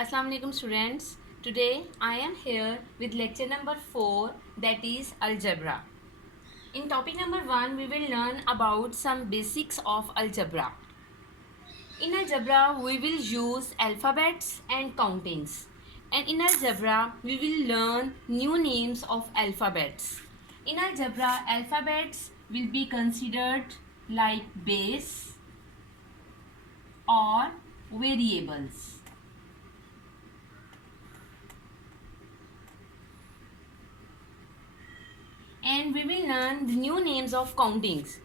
Assalamu alaikum students. Today I am here with lecture number 4, that is algebra. In topic number 1 we will learn about some basics of algebra. In algebra we will use alphabets and countings. And in algebra we will learn new names of alphabets. In algebra alphabets will be considered like base or variables. And we will learn the new names of countings.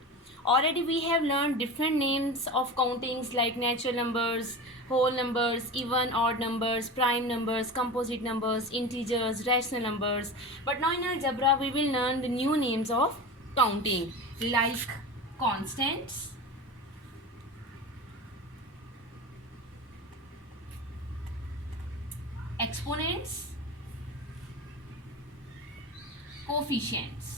Already we have learned different names of countings like natural numbers, whole numbers, even odd numbers, prime numbers, composite numbers, integers, rational numbers. But now in algebra we will learn the new names of counting like constants, exponents, coefficients.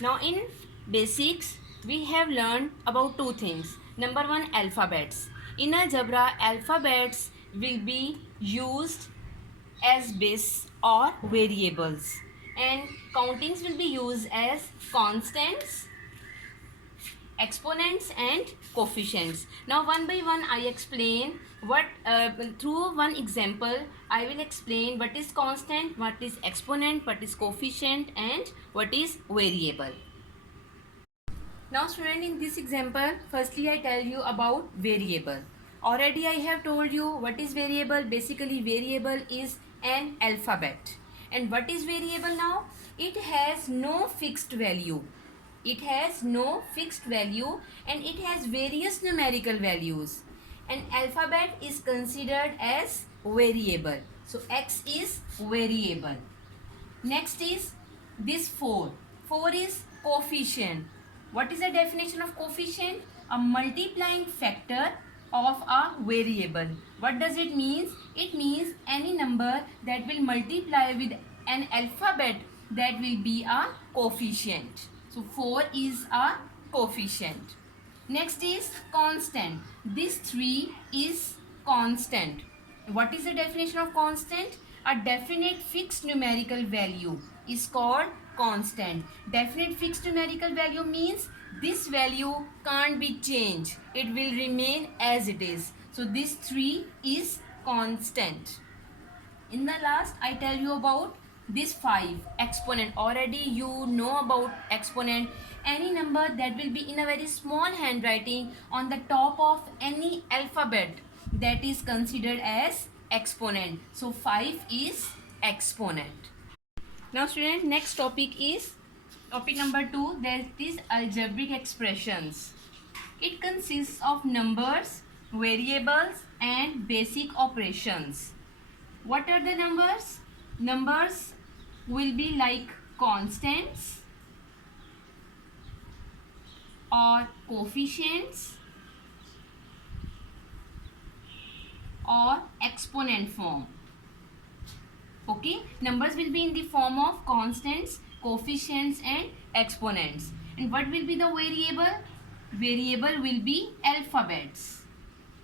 Now in basics we have learned about two things. Number 1, alphabets. In algebra alphabets will be used as base or variables, and countings will be used as constants, exponents and coefficients. Now one by one I explain what through one example I will explain what is constant, what is exponent, what is coefficient and what is variable. Now student, in this example firstly I tell you about variable. Already I have told you what is variable. Basically variable is an alphabet. And what is variable now? It has no fixed value. It has no fixed value and it has various numerical values. An alphabet is considered as variable. So X is variable. Next is this 4. 4 is coefficient. What is the definition of coefficient? A multiplying factor of a variable. What does it mean? It means any number that will multiply with an alphabet, that will be a coefficient. So 4 is a coefficient. Next is constant. This 3 is constant. What is the definition of constant? A definite fixed numerical value is called constant. Definite fixed numerical value means this value can't be changed. It will remain as it is. So this 3 is constant. In the last I tell you about this 5, exponent. Already you know about exponent. Any number that will be in a very small handwriting on the top of any alphabet, that is considered as exponent. So 5 is exponent. Now student, next topic is topic number 2, that is algebraic expressions. It consists of numbers, variables and basic operations. What are the numbers? Numbers will be like constants or coefficients or exponent form. Okay, numbers will be in the form of constants, coefficients and exponents. And what will be the variable? Variable will be alphabets.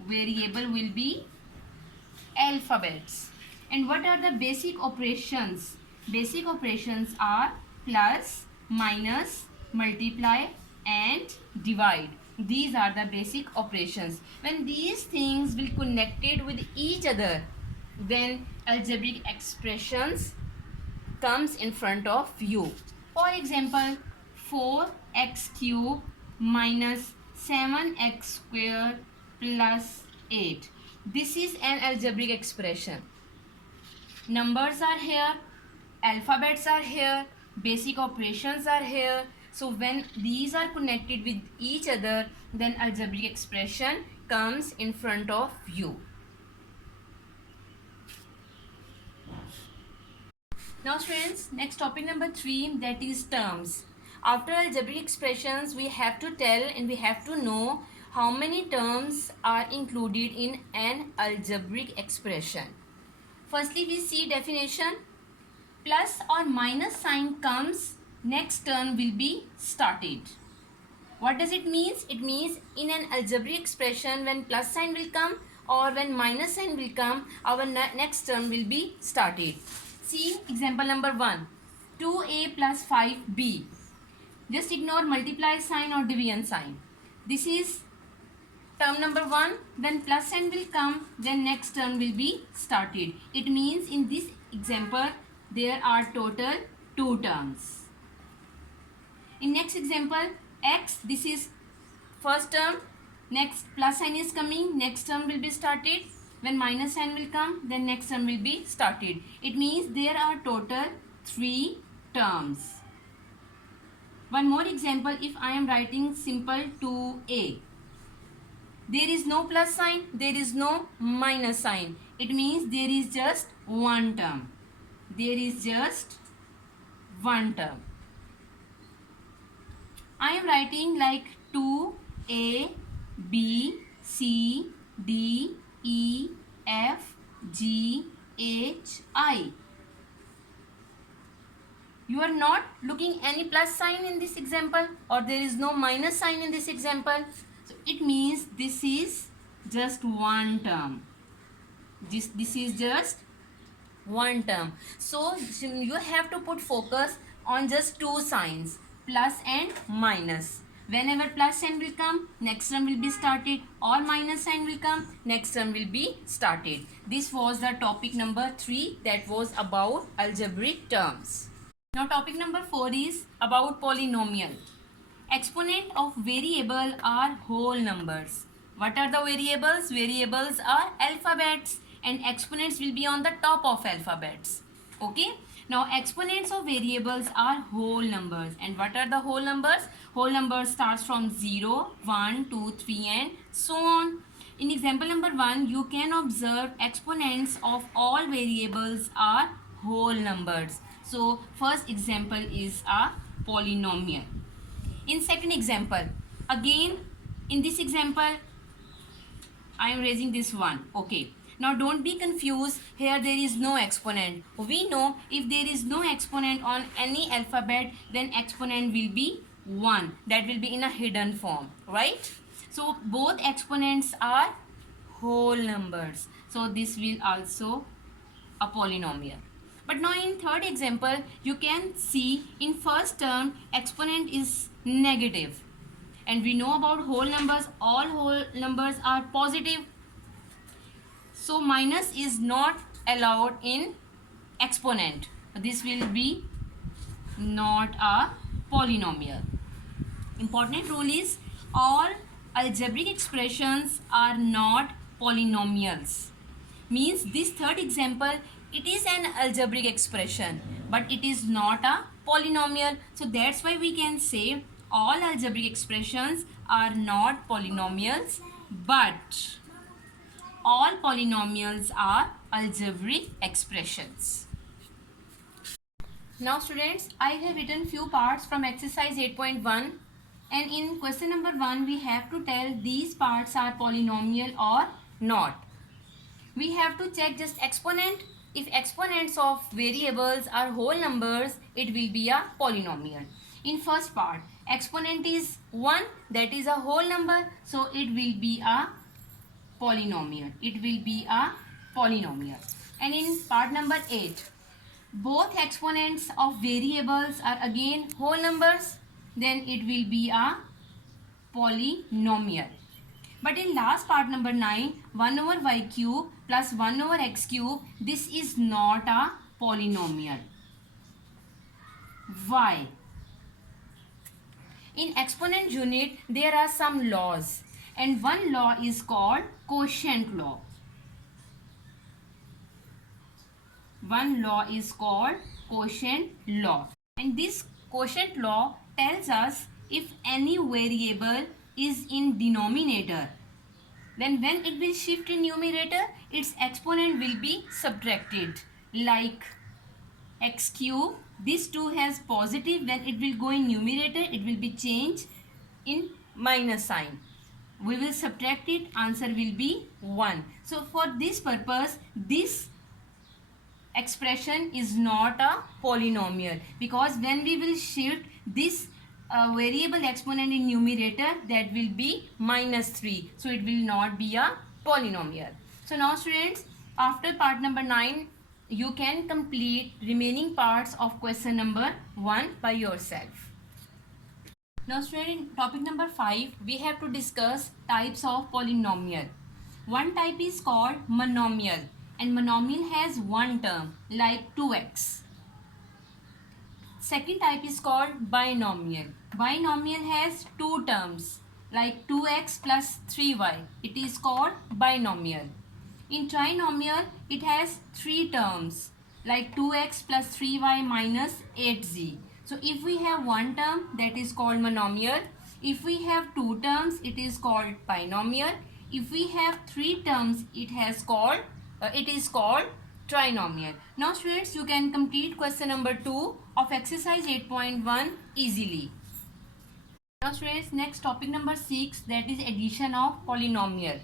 Variable will be alphabets. And what are the basic operations? Basic operations are plus, minus, multiply and divide. These are the basic operations. When these things will connected with each other, then algebraic expressions comes in front of you. For example, 4x cube minus 7x square plus 8. This is an algebraic expression. Numbers are here, alphabets are here, basic operations are here. So when these are connected with each other, then algebraic expression comes in front of you. Now students, next topic number 3, that is terms. After algebraic expressions we have to tell and we have to know how many terms are included in an algebraic expression. Firstly we see definition. Plus or minus sign comes, next term will be started. What does it means? It means in an algebraic expression, when plus sign will come or when minus sign will come, our next term will be started. See example number 1. 2a plus 5b. Just ignore multiply sign or division sign. This is term number 1. When plus sign will come, then next term will be started. It means in this example, there are total 2 terms. In next example, x, this is first term, next plus sign is coming, next term will be started. When minus sign will come, then next term will be started. It means there are total 3 terms. One more example, if I am writing simple 2a, there is no plus sign, there is no minus sign. It means there is just one term. There is just one term. I am writing like 2a, b, c, d, e, f, g, h, I. You are not looking any plus sign in this example, or there is no minus sign in this example. So it means this is just one term. This is just one term. So you have to put focus on just 2 signs, plus and minus. Whenever plus sign will come, next term will be started, or minus sign will come, next term will be started. This was the topic number 3, that was about algebraic terms. Now topic number 4 is about polynomial. Exponent of variable are whole numbers. What are the variables? Variables are alphabets, and exponents will be on the top of alphabets. Okay. Now exponents of variables are whole numbers. And what are the whole numbers? Whole numbers starts from 0, 1, 2, 3 and so on. In example number 1, you can observe exponents of all variables are whole numbers. So first example is a polynomial. In second example, again in this example, I am raising this one. Okay. Now don't be confused, here there is no exponent. We know if there is no exponent on any alphabet, then exponent will be 1. That will be in a hidden form, right? So both exponents are whole numbers. So this will also a polynomial. But now in third example, you can see in first term exponent is negative. And we know about whole numbers, all whole numbers are positive. So minus is not allowed in exponent. This will be not a polynomial. Important rule is all algebraic expressions are not polynomials. Means this third example, it is an algebraic expression, but it is not a polynomial. So that's why we can say all algebraic expressions are not polynomials, but all polynomials are algebraic expressions. Now students, I have written few parts from exercise 8.1, and in question number 1 we have to tell these parts are polynomial or not. We have to check just exponent. If exponents of variables are whole numbers, it will be a polynomial. In first part, exponent is 1, that is a whole number, so it will be a polynomial. It will be a polynomial. And in part number 8, both exponents of variables are again whole numbers, then it will be a polynomial. But in last part number 9, 1 over y cube plus 1 over x cube, this is not a polynomial. Why? In exponent unit, there are some laws, and one law is called quotient law. One law is called quotient law. And this quotient law tells us if any variable is in denominator, then when it will shift in numerator, its exponent will be subtracted. Like x cube, this 2 has positive, when it will go in numerator, it will be changed in minus sign. We will subtract it, answer will be 1. So for this purpose, this expression is not a polynomial, because when we will shift this a variable exponent in numerator, that will be -3. So it will not be a polynomial. So now students, after part number 9, you can complete remaining parts of question number 1 by yourself. Now student, topic number 5, we have to discuss types of polynomial. One type is called monomial, and monomial has one term like 2x. Second type is called binomial. Binomial has two terms like 2x plus 3y. It is called binomial. In trinomial, it has three terms like 2x plus 3y minus 8z. So if we have one term, that is called monomial. If we have two terms, it is called binomial. If we have three terms, it is called trinomial. Now students, you can complete question number 2 of exercise 8.1 easily. Now students, next topic number 6, that is addition of polynomial.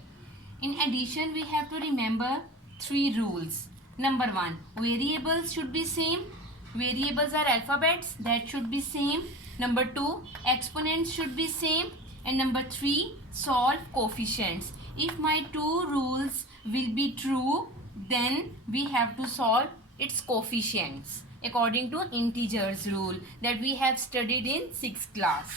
In addition, we have to remember 3 rules. Number 1, variables should be same. Variables are alphabets, that should be same. Number 2, exponents should be same. And number 3, solve coefficients. If my 2 rules will be true, then we have to solve its coefficients according to integers rule that we have studied in 6th class.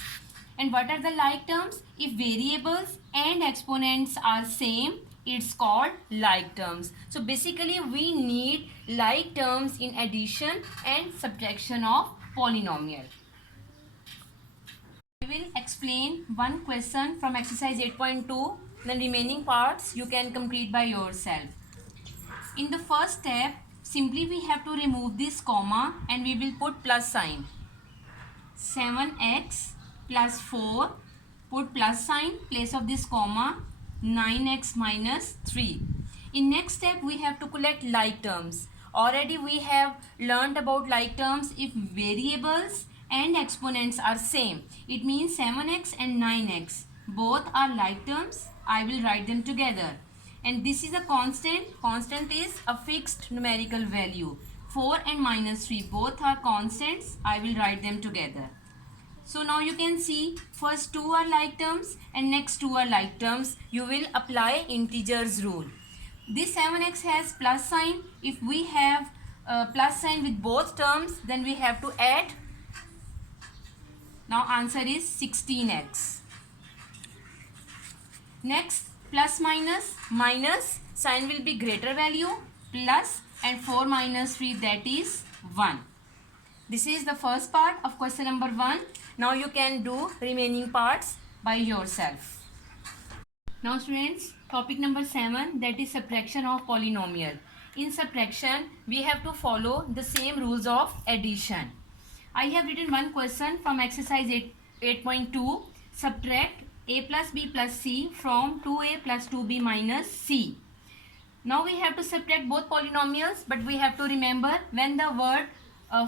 And what are the like terms? If variables and exponents are same, it's called like terms. So basically we need like terms in addition and subtraction of polynomial. We will explain one question from exercise 8.2. The remaining parts you can complete by yourself. In the first step, simply we have to remove this comma and we will put plus sign. 7x plus 4, put plus sign, place of this comma, 9x minus 3. In next step, we have to collect like terms. Already we have learned about like terms. If variables and exponents are same, it means 7x and 9x. Both are like terms. I will write them together. And this is a constant. Constant is a fixed numerical value. 4 and minus 3 both are constants. I will write them together. So now you can see first 2 are like terms and next 2 are like terms. You will apply integers rule. This 7x has plus sign. If we have plus sign with both terms, then we have to add. Now answer is 16x. Next, plus minus, minus, sign will be greater value, plus, and 4 minus 3, that is 1. This is the first part of question number 1. Now you can do remaining parts by yourself. Now students, topic number 7, that is subtraction of polynomial. In subtraction, we have to follow the same rules of addition. I have written one question from exercise 8.2. Subtract a plus b plus c from 2a plus 2b minus c. Now we have to subtract both polynomials, but we have to remember when the word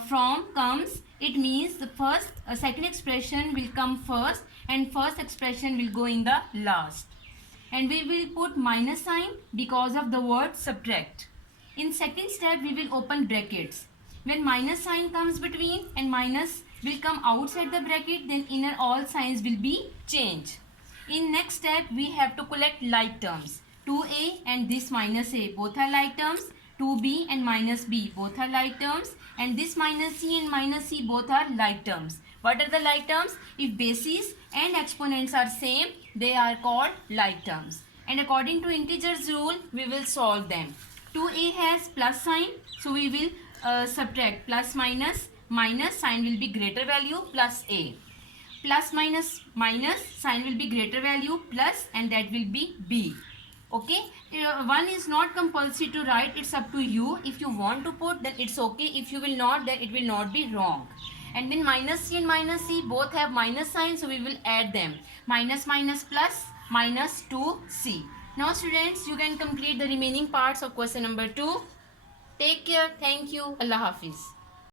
from comes, it means the second expression will come first and first expression will go in the last. And we will put minus sign because of the word subtract. In second step, we will open brackets. When minus sign comes between and minus will come outside the bracket, then inner all signs will be changed. In next step, we have to collect like terms. 2a and this minus a, both are like terms. 2b and minus b, both are like terms. And this minus c and minus c, both are like terms. What are the like terms? If bases and exponents are same, they are called like terms. And according to integers rule, we will solve them. 2a has plus sign, so we will subtract plus minus. Minus sign will be greater value plus a. Plus minus minus sign will be greater value plus, and that will be b. Okay, one is not compulsory to write, it's up to you. If you want to put, then it's okay. If you will not, then it will not be wrong. And then minus c and minus c both have minus sign, so we will add them. Minus minus plus minus 2c. Now students, you can complete the remaining parts of question number 2. Take care. Thank you. Allah Hafiz.